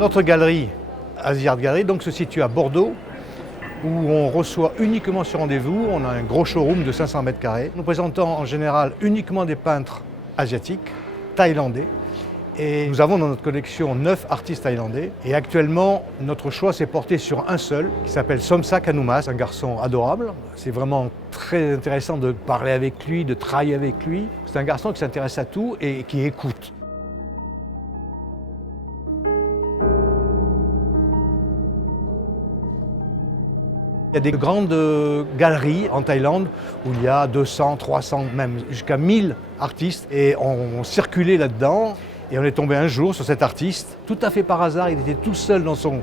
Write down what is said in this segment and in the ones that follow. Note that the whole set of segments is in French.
Notre galerie, Asie Art Gallery, donc, se situe à Bordeaux, où on reçoit uniquement sur rendez-vous. On a un gros showroom de 500 mètres carrés. Nous présentons en général uniquement des peintres asiatiques, thaïlandais. Et nous avons dans notre collection 9 artistes thaïlandais. Et actuellement, notre choix s'est porté sur un seul, qui s'appelle Somsak Anumas, un garçon adorable. C'est vraiment très intéressant de parler avec lui, de travailler avec lui. C'est un garçon qui s'intéresse à tout et qui écoute. Il y a des grandes galeries en Thaïlande où il y a 200, 300, même jusqu'à 1000 artistes. Et on circulait là-dedans. Et on est tombé un jour sur cet artiste, tout à fait par hasard. Il était tout seul dans son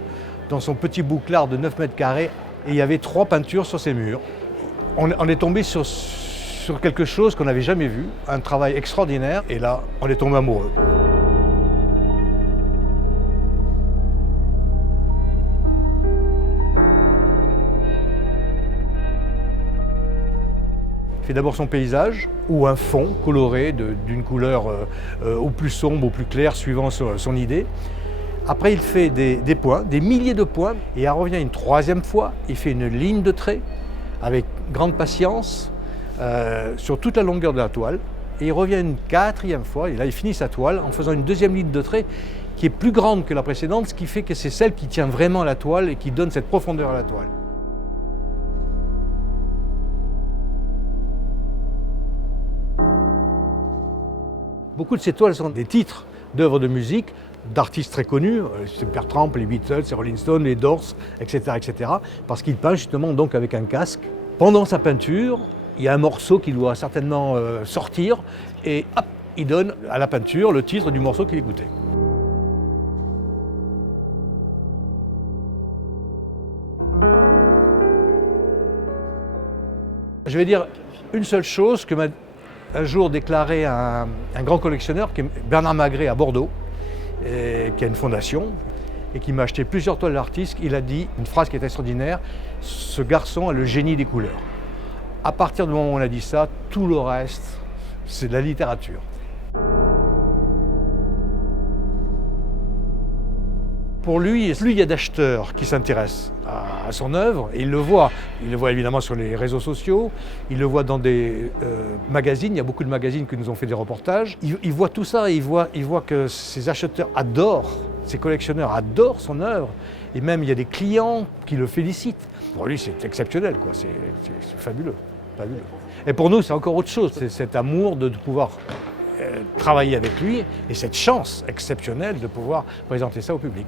petit bouclard de 9 mètres carrés. Et il y avait 3 peintures sur ses murs. On est tombé sur quelque chose qu'on n'avait jamais vu, un travail extraordinaire. Et là, on est tombé amoureux. Il fait d'abord son paysage ou un fond coloré d'une couleur au plus sombre, au plus clair, suivant son idée. Après, il fait des points, des milliers de points, et il revient une 3e fois. Il fait une ligne de trait avec grande patience sur toute la longueur de la toile. Et il revient une 4e fois, et là, il finit sa toile en faisant une 2e ligne de trait qui est plus grande que la précédente, ce qui fait que c'est celle qui tient vraiment la toile et qui donne cette profondeur à la toile. Beaucoup de ces toiles sont des titres d'œuvres de musique, d'artistes très connus, c'est Bertrand, les Beatles, les Rolling Stones, les Doors, etc., parce qu'il peint justement donc avec un casque. Pendant sa peinture, il y a un morceau qui doit certainement sortir, et hop, il donne à la peinture le titre du morceau qu'il écoutait. Je vais dire une seule chose que m'a un jour déclaré un grand collectionneur, qui est Bernard Magret à Bordeaux, qui a une fondation, et qui m'a acheté plusieurs toiles d'artistes. Il a dit une phrase qui est extraordinaire: ce garçon a le génie des couleurs. À partir du moment où on a dit ça, tout le reste, c'est de la littérature. Pour lui, plus il y a d'acheteurs qui s'intéressent à son œuvre, et il le voit évidemment sur les réseaux sociaux, il le voit dans des magazines, il y a beaucoup de magazines qui nous ont fait des reportages, il voit tout ça et il voit que ces acheteurs adorent, ces collectionneurs adorent son œuvre, et même il y a des clients qui le félicitent. Pour lui, c'est exceptionnel, quoi. C'est fabuleux, fabuleux. Et pour nous, c'est encore autre chose, c'est cet amour de pouvoir travailler avec lui et cette chance exceptionnelle de pouvoir présenter ça au public.